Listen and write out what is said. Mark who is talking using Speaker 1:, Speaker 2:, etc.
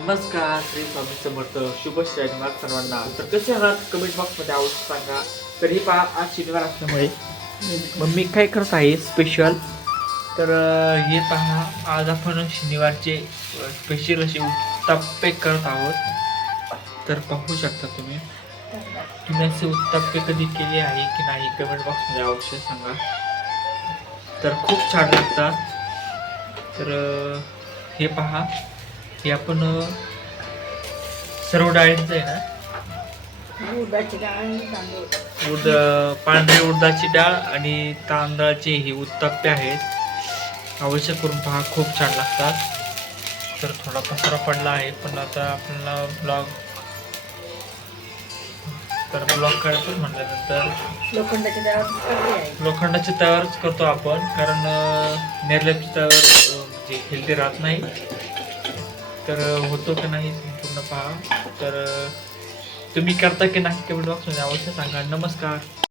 Speaker 1: नमस्कार श्री स्वामी समर्थ. शुभ शनिवार सर्वांना. तर कसे आहात? कमेंट बॉक्समध्ये आवश्यक सांगा. तर हे पहा आज शनिवार असल्यामुळे मग मी काय करत आहे? स्पेशल तर हे पहा आज आपण शनिवारचे स्पेशल असे उत्ताप्पे करत आहोत. तर पाहू शकता तुम्ही. तुम्ही असे उत्ताप्पे कधी केले आहे की नाही कमेंट बॉक्समध्ये अवश्य सांगा. तर खूप छान लागतात. तर हे पहा. हे आपण सर्व डाळींचं आहे ना?
Speaker 2: उडदाची डाळ आणि तांदूळ.
Speaker 1: उड पांढरी उडदाची डाळ आणि तांदळाचे हे उत्तप्पे आहेत. अवश्य करून पहा खूप छान लागतात. तर थोडा पसारा पडला आहे पण आता आपल्याला ब्लॉग तर ब्लॉग करायचं म्हटल्यानंतर लोखंडाच्या तव्यावरच करतो आपण कारण निर्लेपच्या तव्यावर अं, म्हणजे हेल्दी राहत नाही. तर होतो की नाही पूर्ण पहा. तर तुम्ही करता की नाही कमेंट बॉक्समध्ये अवश्य सांगा. नमस्कार.